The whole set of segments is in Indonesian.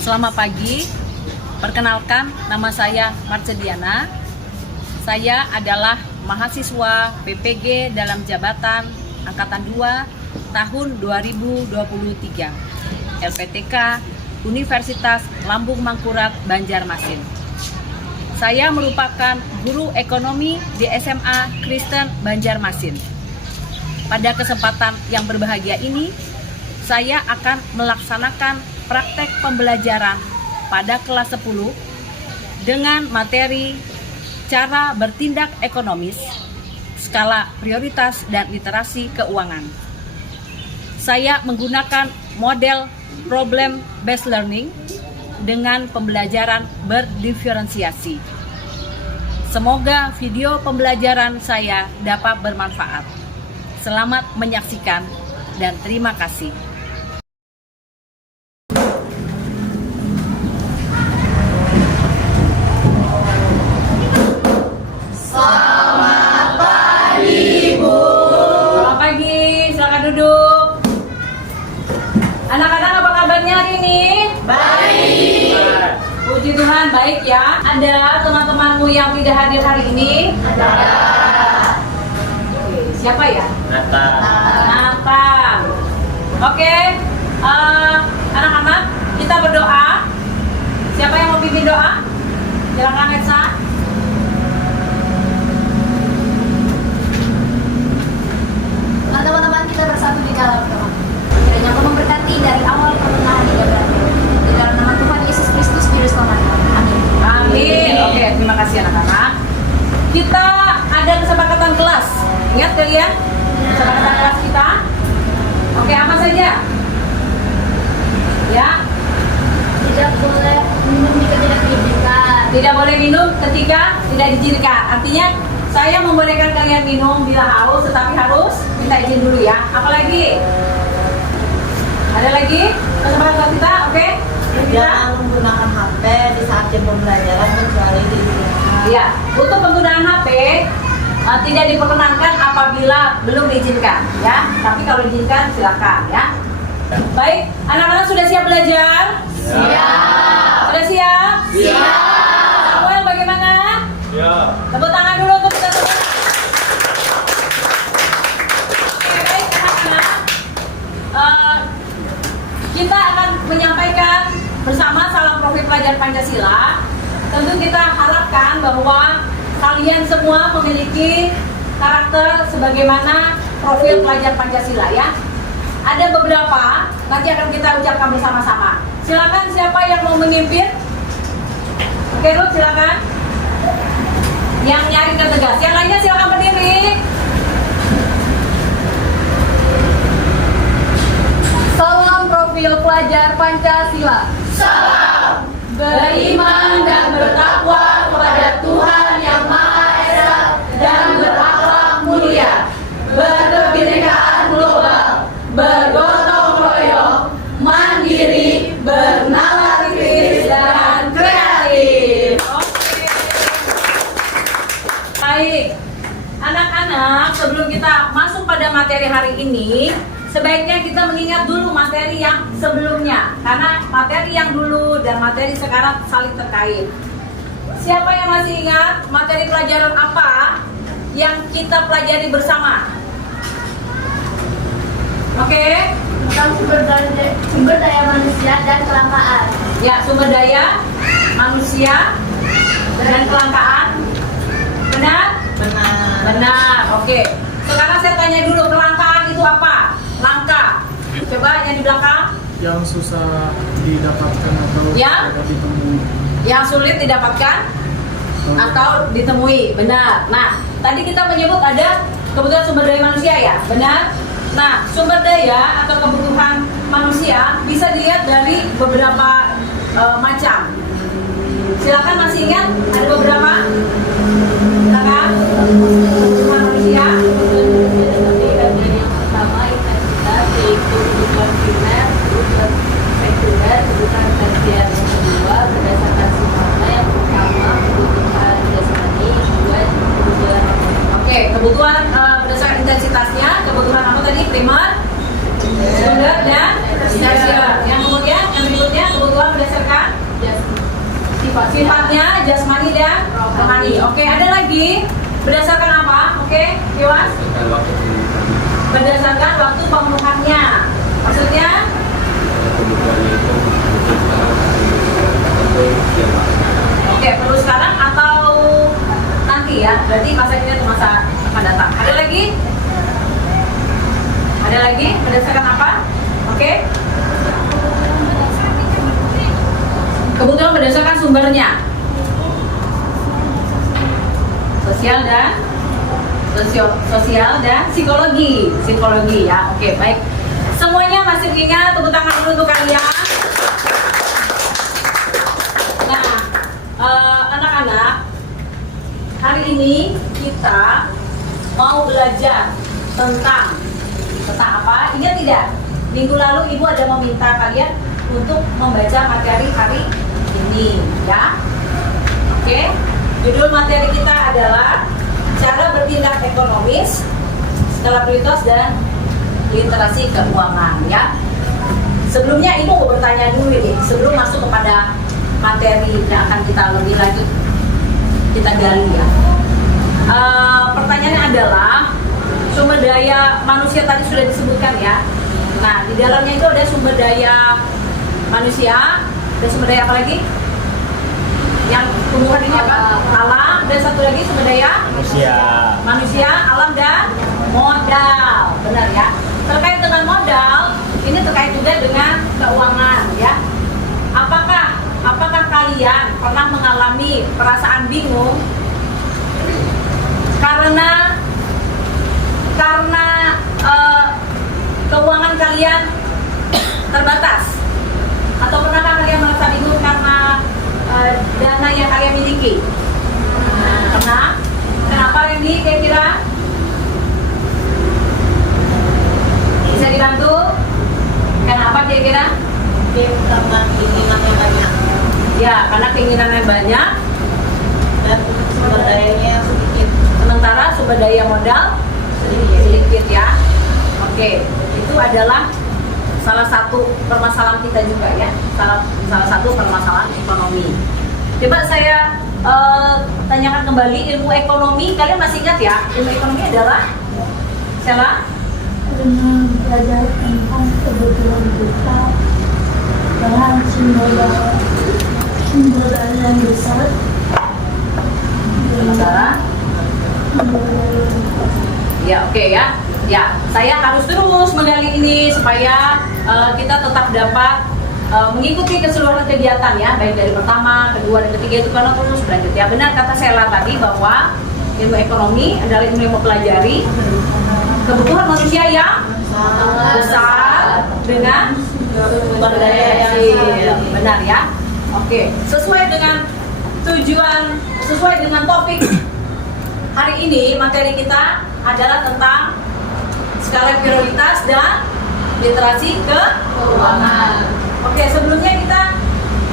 Selamat pagi, perkenalkan nama saya Marcediana. Saya adalah mahasiswa PPG dalam jabatan Angkatan 2 tahun 2023 LPTK Universitas Lambung Mangkurat Banjarmasin. Saya merupakan guru ekonomi di SMA Kristen Banjarmasin. Pada kesempatan yang berbahagia ini, saya akan melaksanakan praktek pembelajaran pada kelas 10 dengan materi cara bertindak ekonomis, skala prioritas dan literasi keuangan. Saya menggunakan model problem based learning dengan pembelajaran berdiferensiasi. Semoga video pembelajaran saya dapat bermanfaat. Selamat menyaksikan dan terima kasih. Duduk. Anak-anak, apa kabarnya hari ini? Baik. Puji Tuhan, baik ya. Ada teman-temanmu yang tidak hadir hari ini? Ada. Oke, siapa ya? Nathan. Oke, anak-anak, kita berdoa. Siapa yang mau pimpin doa? Silakan Etsa. Teman-teman, kita bersatu di dalam doa. Kiranya Kau memberkati dari awal pertengahan hingga berakhir. Di dalam nama Tuhan Yesus Kristus Juru Selamat. Amin. Amin. Oke, terima kasih anak-anak. Kita ada kesepakatan kelas. Ingat kalian? Kesepakatan kelas kita. Oke, apa saja? Ya. Tidak boleh minum jika tidak diizinkan. Tidak boleh minum ketika tidak diizinkan. Artinya saya membolehkan kalian minum bila haus, tetapi harus minta izin dulu ya. Apalagi? Ada lagi? Kesempatan kita, oke? Jangan menggunakan HP di saat jam pembelajaran kecuali diizinkan. Iya, untuk penggunaan HP tidak diperkenankan apabila belum diizinkan, ya. Tapi kalau diizinkan silakan, ya. Baik, anak-anak sudah siap belajar? Siap. Sudah siap? Siap. Samuel bagaimana? Ya. Tepuk tangan dulu untuk kita semua. Oke, baik anak-anak. Kita akan menyampaikan bersama salam profil pelajar Pancasila. Tentu kita harapkan bahwa kalian semua memiliki karakter sebagaimana profil pelajar Pancasila ya. Ada beberapa, nanti akan kita ucapkan bersama-sama. Silakan siapa yang mau memimpin? Oke Ruth, silakan. Yang nyari ketegas, yang lainnya silakan berdiri. Salam profil pelajar Pancasila. Salam. Beriman dan bertakwa kepada Tuhan Yang Maha Esa dan berakhlak mulia. Berkebinekaan global, bergotong royong, mandiri, bernalar kritis dan kreatif. Oke. Baik, anak-anak, sebelum kita masuk pada materi hari ini, sebaiknya kita mengingat dulu materi yang sebelumnya, karena materi yang dulu dan materi sekarang saling terkait. Siapa yang masih ingat materi pelajaran apa yang kita pelajari bersama? Oke, Tentang sumber daya manusia dan kelangkaan. ya, sumber daya manusia dan kelangkaan. Benar? Benar. Benar, oke. Sekarang saya tanya dulu, kelangkaan itu apa? Langka. Coba yang di belakang. Yang susah didapatkan atau Ya. tidak ditemui. Yang sulit didapatkan atau ditemui. Benar. Nah, tadi kita menyebut ada kebutuhan sumber daya manusia ya. Benar? Nah, sumber daya atau kebutuhan manusia bisa dilihat dari beberapa macam. Silakan, masih ingat ada beberapa? Silakan. Kebutuhan manusia. Yang pertama intensitas, yaitu kebutuhan primer, kebutuhan sekunder, kebutuhan tersier. Yang kedua berdasarkan sifatnya, yang pertama kebutuhan jasmani, kedua kebutuhan Oke, kebutuhan berdasarkan intensitasnya, kebutuhan apa tadi? Primer, sekunder, dan tersier. Yang kemudian yang berikutnya kebutuhan berdasarkan lagi, berdasarkan apa? Oke, Iwas? Berdasarkan waktu pemenuhannya. Maksudnya? Oke, perlu sekarang atau nanti ya? Berarti masa ini atau masa akan datang. Ada lagi? Ada lagi? Berdasarkan apa? Oke? Kebetulan berdasarkan sumbernya. Sosial dan psikologi ya. Oke, baik. Semuanya masih ingat, tepuk tangan dulu untuk kalian. Nah, anak-anak, hari ini kita mau belajar tentang apa? Ingat tidak? Minggu lalu Ibu ada meminta kalian untuk membaca materi hari ini, ya. Oke. Judul materi kita adalah cara bertindak ekonomis, skala prioritas dan literasi keuangan, ya. Sebelumnya Ibu mau bertanya dulu nih, sebelum masuk kepada materi yang akan kita lebih lanjut kita gali, ya. Pertanyaannya adalah sumber daya manusia tadi sudah disebutkan, ya. Nah, di dalamnya itu ada sumber daya manusia, ada sumber daya apa lagi? Yang tumbuhan ini apa? Alam, dan satu lagi sumber daya manusia, alam dan modal. Benar ya? Terkait dengan modal, ini terkait juga dengan keuangan, ya. Apakah kalian pernah mengalami perasaan bingung karena keuangan kalian terbatas? Atau pernahkah kalian merasa bingung karena dana yang kalian miliki? Kenapa Randy kira-kira? Bisa dibantu? Kenapa kira-kira? Karena keinginannya banyak Ya, karena keinginannya banyak dan sumber dayanya sedikit. sementara sumber daya modal sedikit, ya. Oke, itu adalah salah satu permasalahan kita juga, ya. Salah satu permasalahan ekonomi. Coba saya tanyakan kembali ilmu ekonomi. Kalian masih ingat ya? Ilmu ekonomi adalah Sela? Dengan belajar tentang kebutuhan kita dengan sumber daya yang besar, Sementara? Ya, oke ya. Ya, saya harus terus menggali ini supaya kita tetap dapat mengikuti keseluruhan kegiatan, ya, baik dari pertama, kedua, dan ketiga itu karena terus berlanjut, ya. Benar kata Sela tadi bahwa ilmu ekonomi adalah ilmu yang mempelajari kebutuhan manusia yang besar dengan sumber daya kecil. Benar ya? Oke, sesuai dengan tujuan, sesuai dengan topik hari ini, materi kita adalah tentang skala prioritas dan literasi keuangan. Oke, sebelumnya kita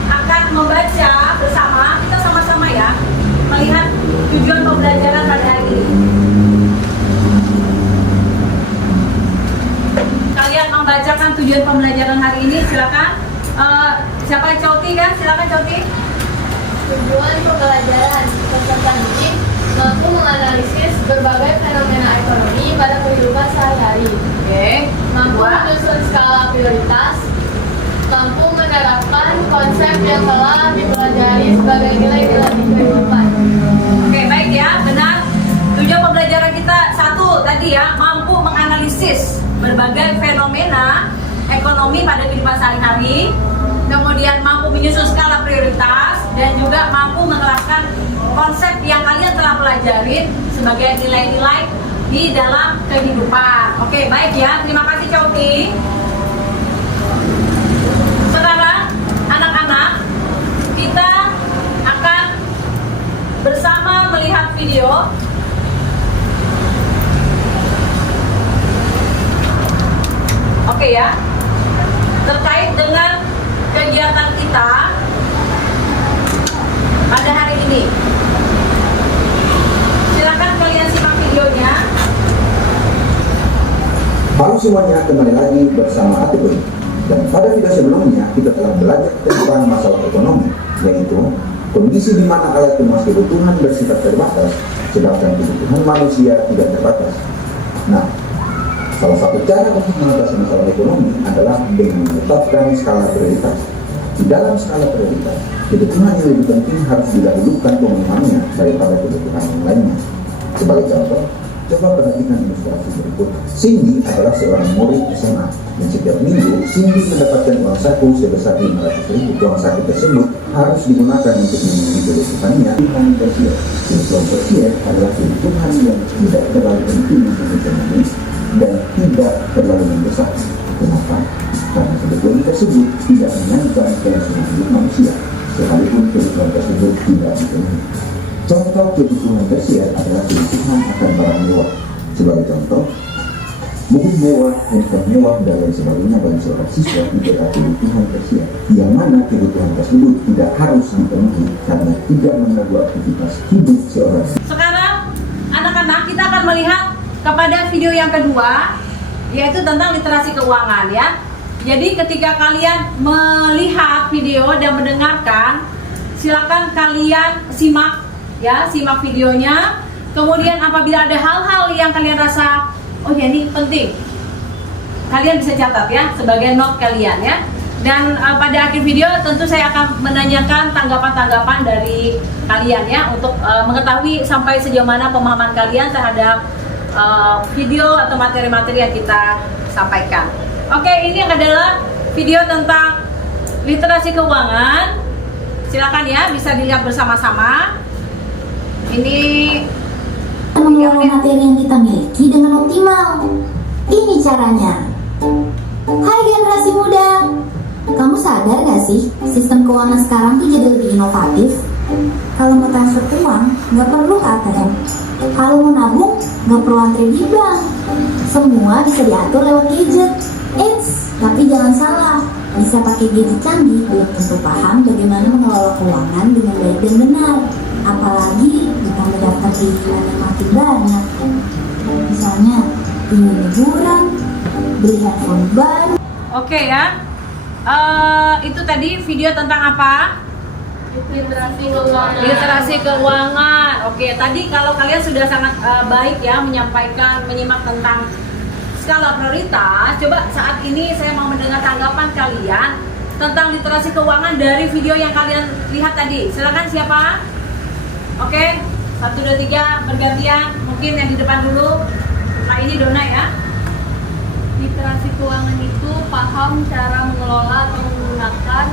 akan membaca bersama, kita sama-sama ya, melihat tujuan pembelajaran pada hari ini. Kalian membacakan tujuan pembelajaran hari ini, silakan. Siapa Coti kan? Silakan Coti. Tujuan pembelajaran peserta didik mampu menganalisis berbagai fenomena ekonomi pada kehidupan sehari-hari. Oke. Mampu menyusun skala prioritas, mampu menerapkan konsep yang telah dipelajari sebagai nilai-nilai kehidupan. Oke, baik ya, benar. Tujuan pembelajaran kita satu tadi ya, mampu menganalisis berbagai fenomena ekonomi pada kehidupan sehari-hari, kemudian mampu menyusun skala prioritas, dan juga mampu menerapkan konsep yang kalian telah pelajari sebagai nilai-nilai di dalam kehidupan. Oke, baik ya, terima kasih Coki. Sekarang anak-anak, kita akan bersama melihat video. Oke ya, terkait dengan kegiatan kita pada hari ini. Silakan kalian simak videonya. Halo semuanya, kembali lagi bersama Atibun. Dan pada video sebelumnya kita telah belajar tentang masalah ekonomi, yaitu Kondisi di mana alat pemenuhi kebutuhan bersifat terbatas, sedangkan kebutuhan manusia tidak terbatas. Nah, salah satu cara untuk mengatasi masalah ekonomi adalah dengan menetapkan skala prioritas. Di dalam skala prioritas, kebutuhan yang lebih penting harus didahulukan pemenuhannya daripada kebutuhan yang lainnya. Sebagai contoh, coba perhatikan ilustrasi berikut. Cindy adalah seorang murid SMA dan setiap minggu Cindy mendapatkan uang saku sebesar 500.000. Uang saku tersebut harus digunakan untuk memenuhi kebutuhannya. Kebutuhan tersier. Kebutuhan tersier adalah kebutuhan yang tidak terlalu penting untuk ekonomi dan tidak terlalu mendesak. Kenapa? Karena kebutuhan tersebut tidak mengancam kelangsungan hidup manusia, sekalipun kebutuhan tersebut tidak dipenuhi. Contoh kebutuhan tersier adalah kebutuhan akan barang mewah. Sebagai contoh, mobil mewah, handphone mewah, dan lain sebagainya bagi seorang siswa itu adalah kebutuhan tersier, yang mana kebutuhan tersebut tidak harus dipenuhi karena tidak mengganggu aktivitas hidup seorang siswa. Sekarang anak-anak kita akan melihat kepada video yang kedua, yaitu tentang literasi keuangan ya. Jadi ketika kalian melihat video dan mendengarkan, silakan kalian simak ya, simak videonya. Kemudian apabila ada hal-hal yang kalian rasa oh ya ini penting, kalian bisa catat ya sebagai note kalian ya. Dan pada akhir video tentu saya akan menanyakan tanggapan-tanggapan dari kalian ya, untuk mengetahui sampai sejauh mana pemahaman kalian terhadap video atau materi-materi yang kita sampaikan. Oke, ini adalah video tentang literasi keuangan. Silakan ya, bisa dilihat bersama-sama. Ini mengelola materi yang kita miliki dengan optimal. Ini caranya. Hai generasi muda, kamu sadar gak sih sistem keuangan sekarang tuh jadi lebih inovatif? Kalau mau transfer uang, nggak perlu ATM. Kalau mau nabung, nggak perlu antri di bank. Semua bisa diatur lewat gadget. Eits, tapi jangan salah. Bisa pakai gadget canggih belum tentu paham bagaimana mengelola keuangan dengan baik dan benar. Apalagi ditambah daftar keinginan yang makin banyak. Misalnya, ingin liburan, beli handphone baru. oke ya. Itu tadi video tentang apa? Literasi keuangan. Literasi keuangan. Oke, tadi kalau kalian sudah sangat baik ya menyimak tentang skala prioritas. Coba saat ini saya mau mendengar tanggapan kalian tentang literasi keuangan dari video yang kalian lihat tadi. Silakan siapa? Oke, 1, 2, 3 bergantian. Mungkin yang di depan dulu. Nah ini Dona ya. Literasi keuangan itu paham cara mengelola atau menggunakan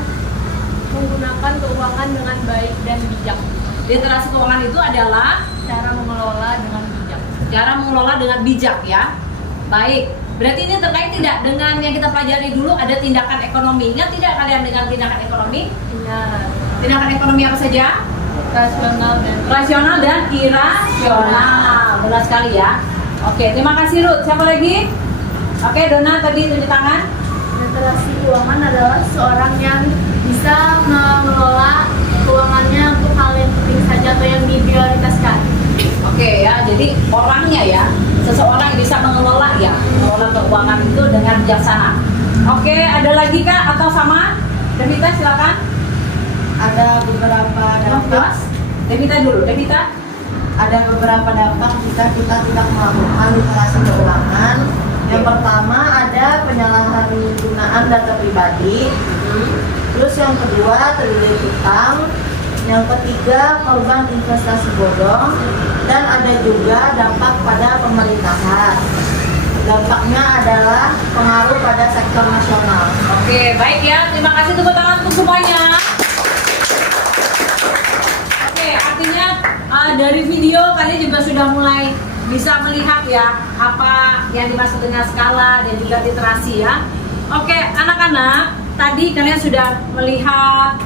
keuangan dengan baik dan bijak. Literasi keuangan itu adalah Cara mengelola dengan bijak. cara mengelola dengan bijak ya. Baik, berarti ini terkait tidak dengan yang kita pelajari dulu, ada tindakan ekonomi. Ingat tidak kalian dengan tindakan ekonomi? Ingat, Tindakan ekonomi apa saja? Rasional dan irasional. Benar sekali ya. Oke, terima kasih Ruth. Siapa lagi? Oke, Dona tadi tunjuk tangan. literasi keuangan adalah seorang yang bisa mengelola keuangannya untuk hal yang penting saja atau yang diprioritaskan. Oke ya, jadi orangnya ya, seseorang yang bisa mengelola keuangan itu dengan bijaksana. Oke, ada lagi kak atau sama? Devita silakan. Ada beberapa dampak. Devita dulu, Devita. Ada beberapa dampak jika kita tidak melakukan literasi keuangan. Yang pertama ada penyalahgunaan data pribadi. Terus yang kedua terlilit utang. Yang ketiga korban investasi bodong. Dan ada juga dampak pada pemerintahan. Dampaknya adalah pengaruh pada sektor nasional. Oke, baik ya. Terima kasih, tepuk tangan untuk semuanya. Oke, artinya dari video kalian juga sudah mulai bisa melihat ya apa yang dimaksud dengan skala dan juga literasi ya. Oke, anak-anak, tadi kalian sudah melihat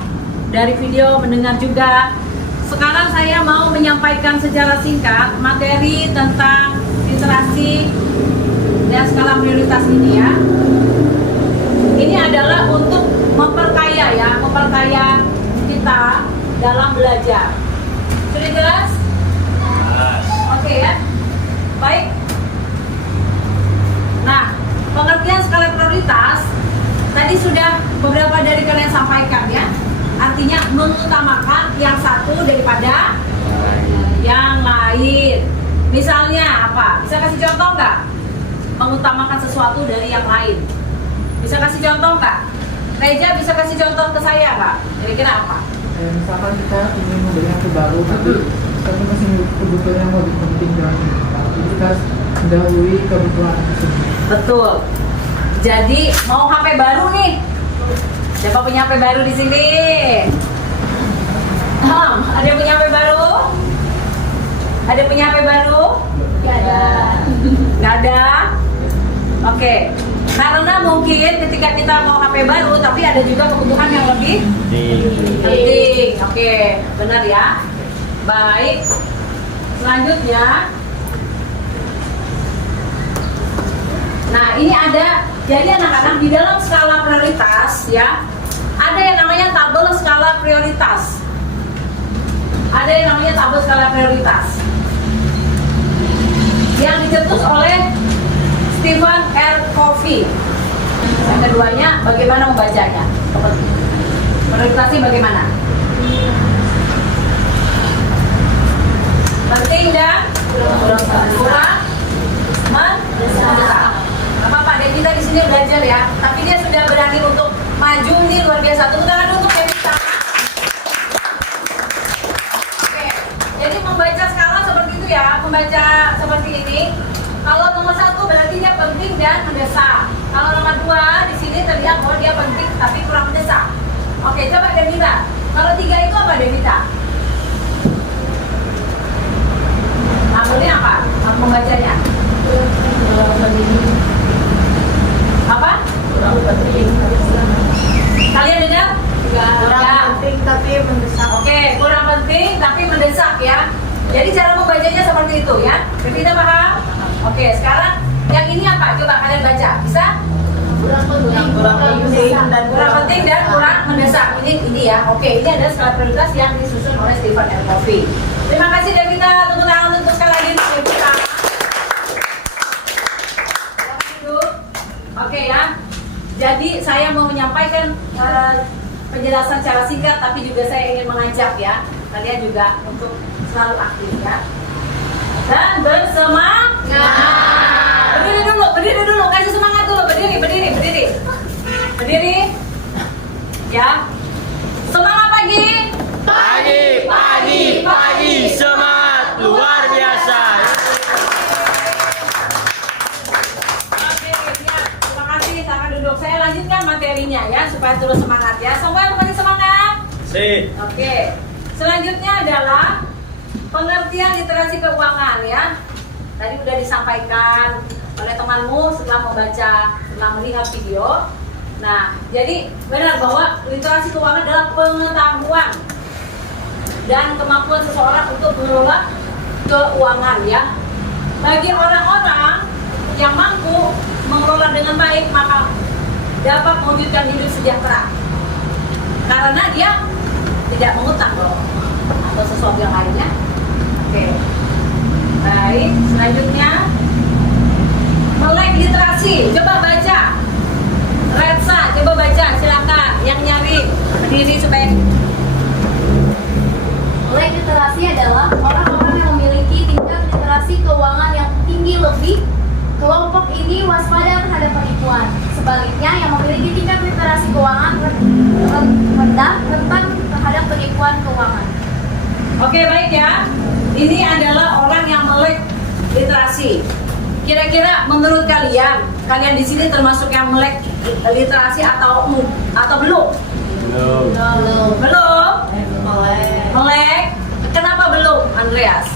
dari video, mendengar juga. Sekarang saya mau menyampaikan secara singkat materi tentang literasi dan skala prioritas ini ya. Ini adalah untuk memperkaya kita dalam belajar. Sudah jelas? Oke ya. Baik. Nah, pengertian skala prioritas tadi sudah beberapa dari kalian sampaikan ya. Artinya mengutamakan yang daripada yang lain. Misalnya apa? Bisa kasih contoh nggak? Mengutamakan sesuatu dari yang lain. Bisa kasih contoh nggak? Reja bisa kasih contoh ke saya nggak? Kira-kira apa? Misalkan kita ingin membeli HP baru, tapi kita masih kebutuhan yang lebih penting dari kita. Jadi kita mendahului kebutuhan tersebut. Betul. Jadi mau HP baru nih. Siapa punya HP baru di sini? Ada yang punya HP baru? Ada yang punya HP baru? Gak ada. Nggak ada? Oke. Karena mungkin ketika kita mau HP baru, tapi ada juga kebutuhan yang lebih penting. Oke, benar ya. Baik. Selanjutnya. Nah, ini ada. Jadi anak-anak di dalam skala prioritas ya, ada yang namanya tabel skala prioritas. Ada yang namanya tabel skala prioritas yang dicetus oleh Stephen R. Covey. Yang keduanya, bagaimana membacanya? Prioritasnya bagaimana? Penting dan kurang mendesak. Apa-apa, deh kita di sini belajar ya. Tapi dia sudah berani untuk maju nih, luar biasa. Tepuk tangan untuk Devita. Oke, jadi membaca skala seperti itu ya, membaca seperti ini. Kalau nomor 1 berarti dia penting dan mendesak. Kalau nomor 2 di sini terlihat bahwa dia penting tapi kurang mendesak. Oke, coba Devita. Kalau 3 itu apa Devita? Namanya apa? Membacanya? Apa? Kalian dengar? Kurang penting tapi mendesak. Oke, kurang penting tapi mendesak ya. Jadi cara membacanya seperti itu ya. Kita paham? Oke, sekarang yang ini apa? Coba kalian baca. Bisa? Kurang penting dan kurang mendesak. Ini ya. Oke, ini adalah skala prioritas yang disusun oleh Stephen R. Covey. Terima kasih Devita. Tepuk tangan untuk sekali lagi untuk Devita. Oke ya. Jadi saya mau menyampaikan penjelasan secara singkat, tapi juga saya ingin mengajak ya kalian juga untuk selalu aktif ya dan bersemangat. Berdiri dulu, kasih semangat dulu. Berdiri ya. Semangat pagi. Pagi, semangat luar biasa. Oke, ya. Terima kasih. Silakan duduk. Saya lanjutkan materinya ya supaya terus semangat ya. Semua masih semangat? Oke. Selanjutnya adalah pengertian literasi keuangan ya. Tadi sudah disampaikan oleh temanmu setelah melihat video. Nah, jadi benar bahwa literasi keuangan adalah pengetahuan dan kemampuan seseorang untuk mengelola keuangan ya. Bagi orang-orang yang mampu mengelola dengan baik, maka dapat mewujudkan hidup sejahtera karena dia tidak mengutang loh atau sesuatu yang lainnya. Oke. Baik, selanjutnya melek literasi. Coba baca. Retsa, coba baca, silakan. Yang nyari berdiri supaya. Melek literasi adalah orang-orang yang memiliki tingkat literasi keuangan yang tinggi lebih. Kelompok ini waspada terhadap penipuan. Sebaliknya, yang memiliki tingkat literasi keuangan rendah rentan terhadap penipuan keuangan. Oke, baik ya. Ini adalah orang yang melek literasi. Kira-kira menurut kalian di sini termasuk yang melek literasi atau belum? Belum. Melek. Kenapa belum, Andreas?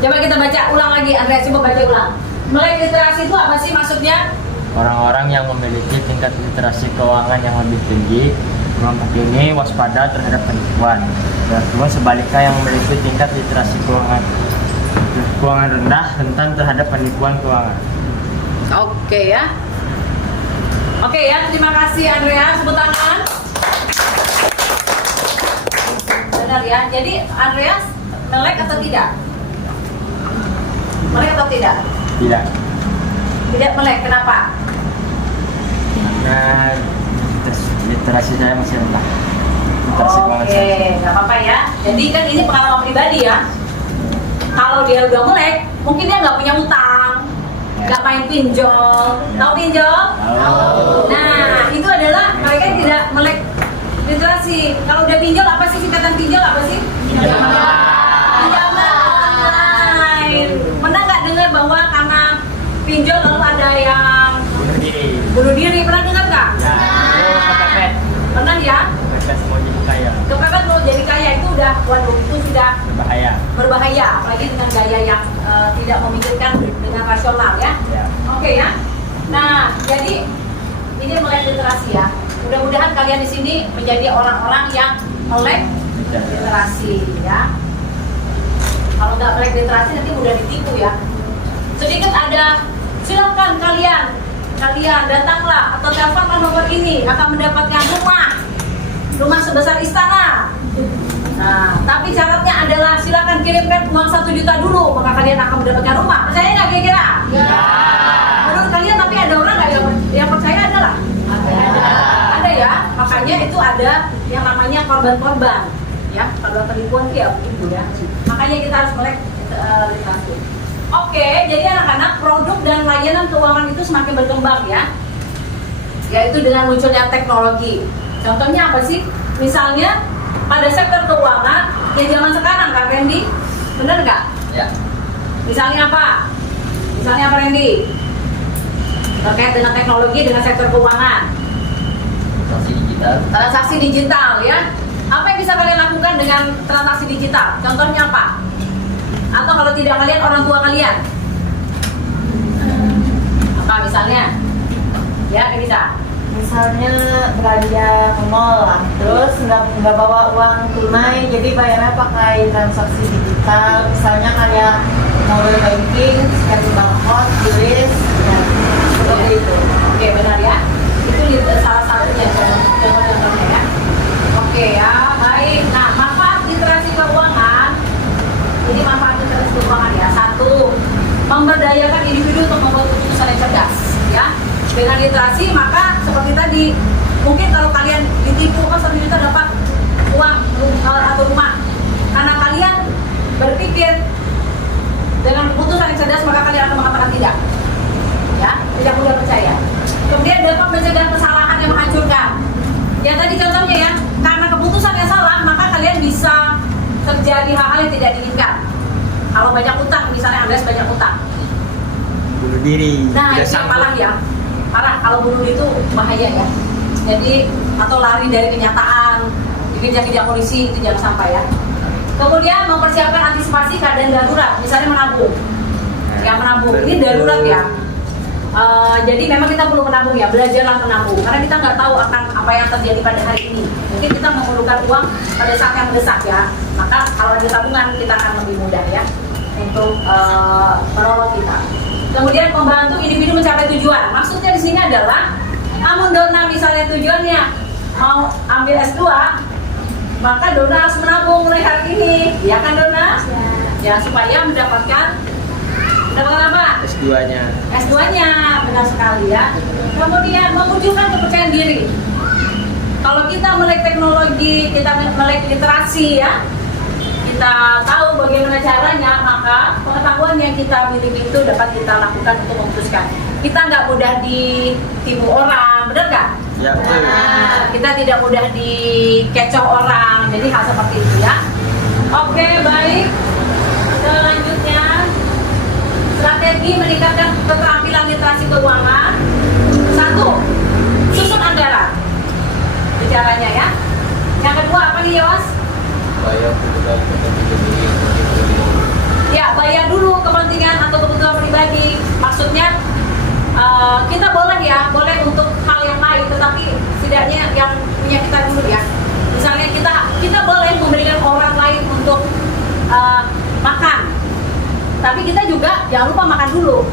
Coba kita baca ulang lagi, Andreas. Coba baca ulang. Melek literasi itu apa sih maksudnya? Orang-orang yang memiliki tingkat literasi keuangan yang lebih tinggi, kelompok ini waspada terhadap penipuan. Dan sebaliknya yang memiliki tingkat literasi keuangan rendah rentan terhadap penipuan keuangan. Oke ya. Oke ya, terima kasih Andreas. Tepuk tangan. Benar ya. Jadi Andreas melek atau tidak? Melek atau tidak? Tidak. Tidak melek. Kenapa? Karena literasi saya masih rendah. literasi keuangan. Oke, nggak apa-apa ya. Jadi kan ini pengalaman pribadi ya. Kalau dia udah melek, mungkin dia nggak punya utang, nggak main pinjol. Tahu pinjol? Nah, itu adalah mereka yang tidak melek literasi. Kalau udah pinjol, apa sih singkatan pinjol apa sih? Pinjaman online. Pernah nggak dengar bahwa karena pinjol lalu ada yang bunuh diri? Pernah dengar nggak? Kepepet. Pernah ya? Kepepet mau jadi kaya. Kepepet mau jadi kaya itu udah, waduh, itu sudah Berbahaya. apalagi dengan gaya yang tidak memikirkan dengan rasional ya. Ya. Oke ya. Nah, jadi ini melek literasi ya. Mudah-mudahan kalian di sini menjadi orang-orang yang melek literasi ya. Kalau nggak melek literasi nanti mudah ditipu ya. Sedikit ada, silakan kalian datanglah atau teleponlah nomor ini akan mendapatkan rumah sebesar istana. Nah, tapi syaratnya adalah silakan kirimkan uang 1 juta dulu, maka kalian akan mendapatkan rumah. Percaya nggak kira-kira? Ya. Menurut kalian tapi ada orang nggak yang percaya adalah? Ada ya. Makanya itu ada yang namanya korban-korban, ya, korban penipuan ya begitu ya. Makanya kita harus melek literasi. Oke, jadi anak-anak, produk dan layanan keuangan itu semakin berkembang ya, yaitu dengan munculnya teknologi. Contohnya apa sih? Misalnya pada sektor keuangan ya zaman sekarang Kak Randy, bener nggak? Ya. Misalnya apa? Misalnya apa Randy? Terkait dengan teknologi dengan sektor keuangan. Transaksi digital ya. Apa yang bisa kalian lakukan dengan transaksi digital? Contohnya apa? Atau kalau tidak kalian, orang tua kalian? Apa misalnya? Ya, bisa. Misalnya belanja ke mall lah, terus nggak bawa uang tunai, jadi bayarnya pakai transaksi digital. Misalnya kayak mobile banking, scan barcode, tulis, ya, seperti itu. Oke, benar ya. Itu salah satunya contohnya ya. Oke ya, baik. Nah, manfaat literasi keuangan. Jadi manfaat literasi keuangan ya. 1, memberdayakan individu untuk membuat keputusan yang cerdas ya. Dengan literasi maka seperti tadi, mungkin kalau kalian ditipu 1 juta dapat uang atau rumah, karena kalian berpikir dengan keputusan yang cerdas maka kalian akan mengatakan tidak ya, tidak mudah percaya. Kemudian dapat mencegah kesalahan yang menghancurkan. Ya tadi contohnya ya, karena keputusan yang salah maka kalian bisa terjadi hal-hal yang tidak diinginkan. Kalau banyak utang, misalnya Anda banyak utang, Bunuh diri. nah itu yang parah ya, parah. Kalau bunuh itu bahaya ya. Jadi atau lari dari kenyataan, dikejar-kejar polisi, itu jangan sampai ya. Kemudian mempersiapkan antisipasi keadaan darurat, misalnya menabung. Ya menabung, ini darurat ya. Jadi memang kita perlu menabung ya, belajarlah menabung karena kita nggak tahu akan apa yang terjadi pada hari ini. Mungkin kita memerlukan uang pada saat yang mendesak ya, maka kalau ada tabungan kita akan lebih mudah ya untuk menolong kita. Kemudian membantu individu mencapai tujuan. Maksudnya di sini adalah, namun Dona misalnya tujuannya mau ambil S2, maka Dona harus menabung mulai hari ini, ya kan Dona? Ya supaya mendapatkan apa? S2-nya. S2-nya, benar sekali ya. Kemudian memunculkan kepercayaan diri. Kalau kita melek teknologi, kita melek literasi ya, kita tahu bagaimana caranya, maka pengetahuan yang kita miliki itu dapat kita lakukan untuk memutuskan. Kita nggak mudah ditipu orang, benar nggak? Ya, betul. Nah, kita tidak mudah dikecoh orang, jadi hal seperti itu ya. Oke, baik. Selanjutnya, strategi meningkatkan keterampilan literasi keuangan. 1, susun anggaran. Caranya ya. Yang kedua apa nih Yos? Ya, bayar dulu kepentingan atau kebutuhan pribadi. Maksudnya kita boleh ya, boleh untuk hal yang lain, tetapi setidaknya yang punya kita dulu ya. Misalnya kita boleh memberikan orang lain untuk makan, tapi kita juga jangan lupa makan dulu,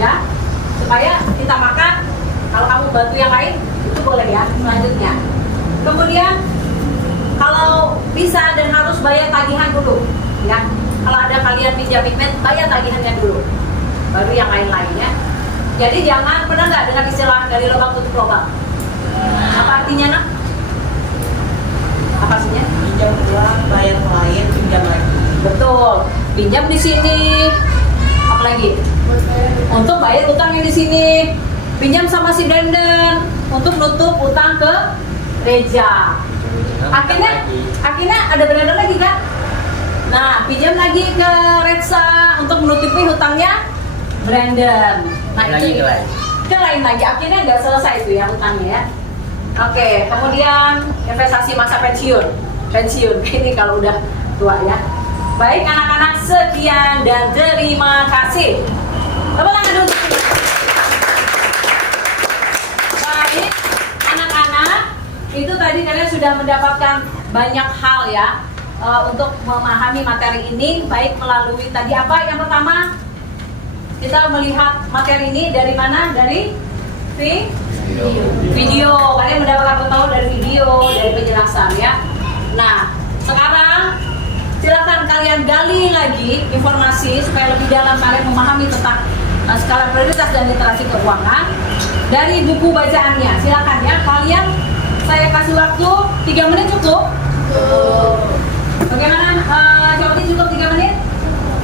ya, supaya kita makan. Kalau kamu bantu yang lain itu boleh ya. Selanjutnya, kemudian kalau bisa dan harus bayar tagihan dulu, ya. Kalau ada kalian pinjam pigment, bayar tagihannya dulu, baru yang lain-lainnya. Jadi jangan, pernah nggak dengan istilah dari lubang tutup lubang? Apa artinya nak? Apa sih? pinjam di sini, apalagi untuk bayar utang yang di sini, pinjam sama si Denden untuk nutup utang ke Reja. Akhirnya ada Brandon lagi kan? Nah, pinjam lagi ke Retsa untuk menutupi hutangnya Brandon. Nah, Lagi itu ke lain lagi. Akhirnya nggak selesai itu ya hutangnya ya. Oke, kemudian investasi masa pensiun. Ini kalau udah tua ya. Baik anak-anak, sekian dan terima kasih. Tepuk tangan dulu. Baik anak-anak, itu tadi kalian sudah mendapatkan banyak hal ya untuk memahami materi ini, baik melalui tadi apa yang pertama kita melihat materi ini dari mana? Dari video. Kalian mendapatkan pengetahuan dari video, dari penjelasan ya. Nah, sekarang silakan kalian gali lagi informasi supaya lebih dalam kalian memahami tentang skala prioritas dan literasi keuangan dari buku bacaannya. Silakan ya, kalian saya kasih waktu 3 menit cukup? Bagaimana? Jawabannya cukup 3 menit?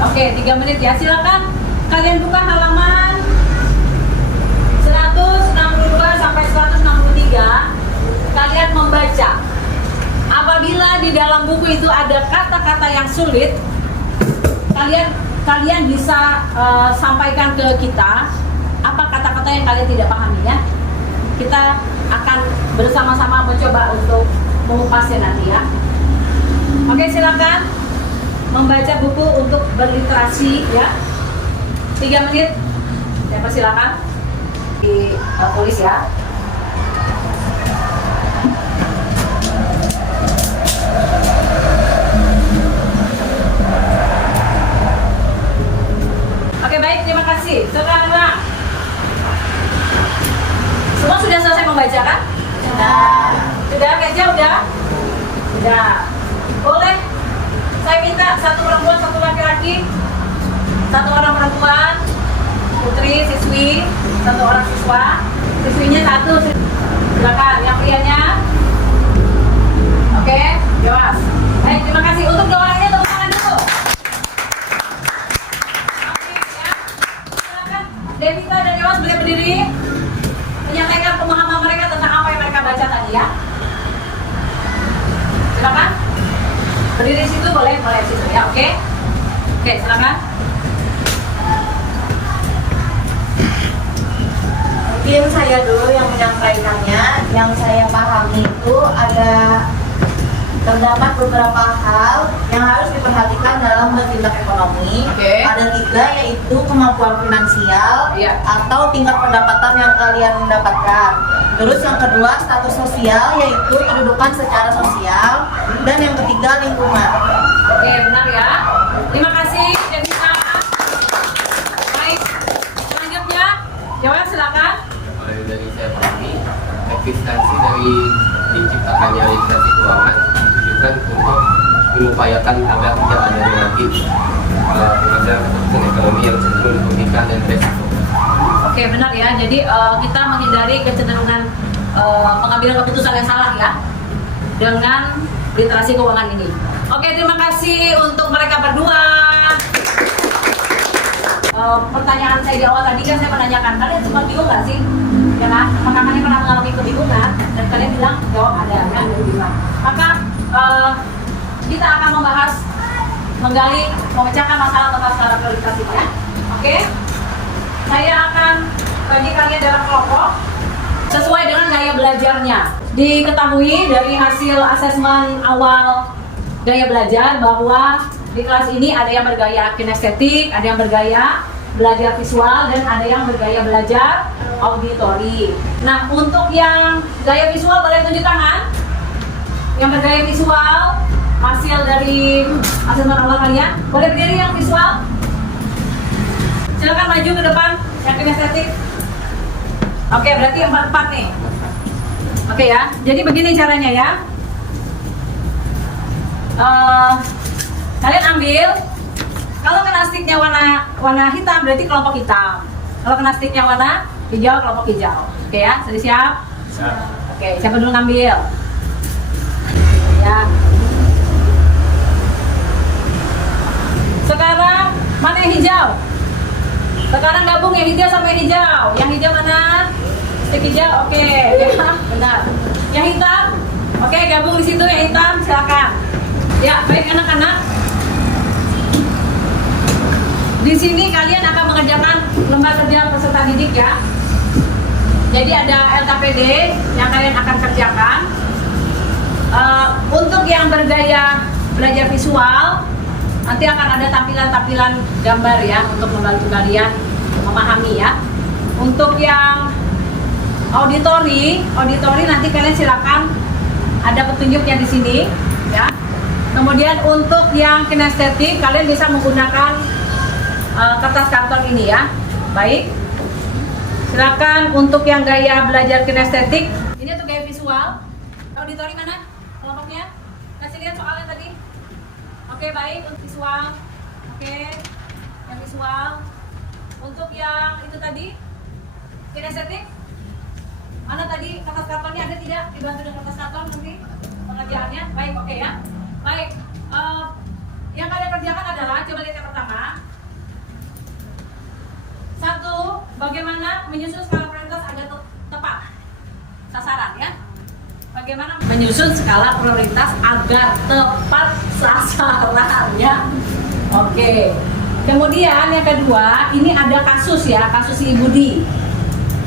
Oke, 3 menit ya. Silakan kalian buka halaman 162 sampai 163. Kalian membaca. Apabila di dalam buku itu ada kata-kata yang sulit, kalian bisa sampaikan ke kita apa kata-kata yang kalian tidak pahami ya. Kita akan bersama-sama mencoba untuk mengupasnya nanti ya. Oke, silakan membaca buku untuk berliterasi ya. 3 menit. Siapa silakan ditulis ya. Oke, baik, terima kasih. Sekarang semua sudah selesai membaca kan? Sudah, Reja udah? Sudah. Boleh saya minta satu perempuan, satu laki-laki, satu orang perempuan, putri, siswi, satu orang siswa, siswinya satu. Silakan, yang prianya. Oke, jelas. Baik, terima kasih. Untuk dua orang ini tepuk tangan dulu. Oke, ya. Silakan, Devita dan Dewas boleh berdiri, menyampaikan pemahaman mereka tentang apa yang mereka baca tadi ya. Silakan. Berdiri di situ boleh situ ya, oke? Oke, silakan. Mungkin saya dulu yang menyampaikannya. Yang saya pahami itu terdapat beberapa hal yang harus diperhatikan dalam bertindak ekonomi. Oke. Ada 3, yaitu kemampuan finansial atau tingkat pendapatan yang kalian mendapatkan. Terus yang kedua, status sosial, yaitu kedudukan secara sosial. Dan yang ketiga, lingkungan. Oke, benar ya. Terima kasih, Devita. Baik, selanjutnya, jawab silakan. Dari saya pahami, eksistensi dari diciptakannya literasi keuangan ditujukan untuk mengupayakan agar tidak adanya lagi penghasilan keputusan ekonomi yang cenderung merugikan dan beresiko. Oke, benar ya. Jadi kita menghindari kecenderungan pengambilan keputusan yang salah ya dengan literasi keuangan ini. Oke, terima kasih untuk mereka berdua. Pertanyaan saya di awal tadi kan saya menanyakan, kalian sempat bingung nggak sih? Ya kan? Apakah kalian pernah mengalami kebingungan? Dan kalian bilang, jawab ada, kan? Bilang. Maka kita akan membahas, menggali, memecahkan masalah tentang skala prioritas ini ya. Oke? Saya akan bagi kalian dalam kelompok sesuai dengan gaya belajarnya. Diketahui dari hasil asesmen awal gaya belajar bahwa di kelas ini ada yang bergaya kinestetik, ada yang bergaya belajar visual, dan ada yang bergaya belajar auditori. Nah, untuk yang gaya visual boleh tunjuk tangan. Yang bergaya visual, hasil dari asesmen awal kalian, boleh berdiri yang visual. Silakan maju ke depan, yang kinestetik. Oke, berarti 4-4 nih. Oke ya, jadi begini caranya ya. Kalian ambil, kalau kena sticknya warna hitam berarti kelompok hitam. Kalau kena sticknya warna hijau, kelompok hijau. Oke ya, sudah siap? Siap. Oke, siapa dulu ngambil? Ya. Sekarang mana yang hijau? Sekarang gabung yang hijau sama yang hijau. Yang hijau mana? Stik hijau, oke, ya, benar. Yang hitam, oke, gabung di situ yang hitam, silakan. Ya, baik anak-anak. Di sini kalian akan mengerjakan lembar kerja peserta didik ya. Jadi ada LKPD yang kalian akan kerjakan. Untuk yang bergaya belajar visual, nanti akan ada tampilan-tampilan gambar ya untuk membantu kalian memahami ya. Untuk yang auditori nanti kalian silakan ada petunjuknya di sini ya. Kemudian untuk yang kinestetik kalian bisa menggunakan kertas karton ini ya. Baik. Silakan untuk yang gaya belajar kinestetik, ini untuk gaya visual. Auditori mana? Kelompoknya? Kasih lihat soalnya tadi. Oke, baik untuk visual. Oke. Yang visual. Untuk yang itu tadi kinestetik. Mana tadi kertas kartonnya ada tidak? Dibantu dengan kertas karton nanti pengerjaannya. Baik, oke ya. Baik. Yang kalian kerjakan adalah coba lihat yang pertama. Satu, bagaimana menyusun skala prioritas agar tepat sasaran ya. Bagaimana menyusun skala prioritas agar tepat sasaran ya. Oke. Kemudian yang kedua, ini ada kasus ya, kasus si Budi.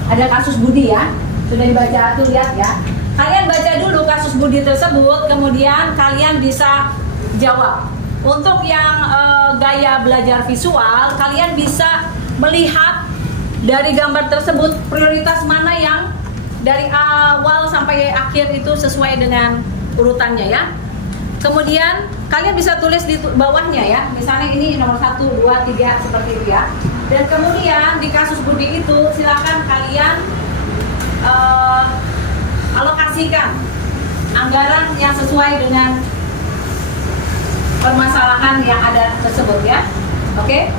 Ada kasus Budi ya. Sudah dibaca tuh, lihat ya. Kalian baca dulu kasus Budi tersebut, kemudian kalian bisa jawab. Untuk yang gaya belajar visual, kalian bisa melihat dari gambar tersebut prioritas mana yang dari awal sampai akhir itu sesuai dengan urutannya ya. Kemudian kalian bisa tulis di bawahnya ya. Misalnya ini nomor 1, 2, 3 seperti itu ya. Dan kemudian di kasus Budi itu silakan kalian alokasikan anggaran yang sesuai dengan permasalahan yang ada tersebut ya. Oke.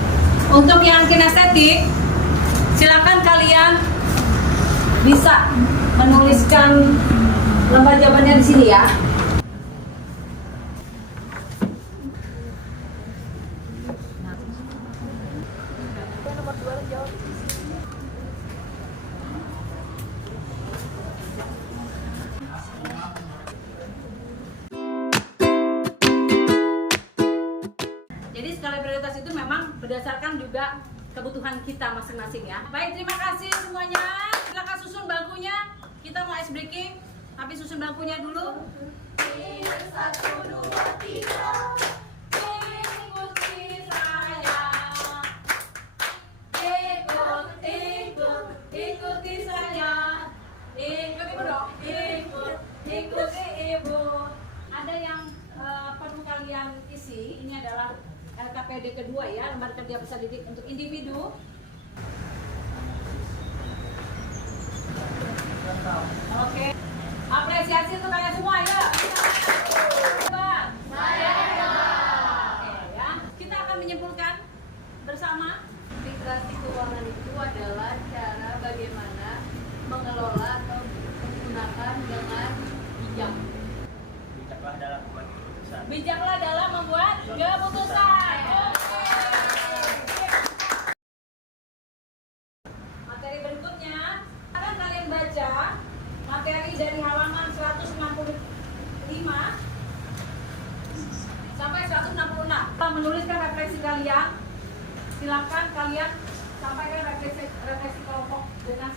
Untuk yang kinestetik, silakan kalian bisa menuliskan lembar jawabannya di sini ya. Jadi skala prioritas itu memang berdasarkan juga kebutuhan kita masing-masing ya. Baik, terima kasih semuanya. Silakan susun bangkunya. Kita mau ice breaking, tapi susun bangkunya dulu. 1, 2, 3. Ikuti saya. Ikuti saya. Ikuti ibu dong. Ikuti ibu. Ada yang perlu kalian isi. Ini adalah LKPD kedua ya, lembar kerja peserta didik untuk individu. Oke. Apresiasi untuk kalian semua ya. Saya. Oke ya. Kita akan menyimpulkan bersama. Literasi keuangan itu adalah cara bagaimana mengelola atau menggunakan dengan bijak. Bijaklah dalam membuat keputusan. Bijaklah dalam membuat keputusan. Materi berikutnya akan kalian baca materi dari halaman 165 sampai 166. Menuliskan refleksi kalian. Silakan kalian sampaikan refleksi kelompok dengan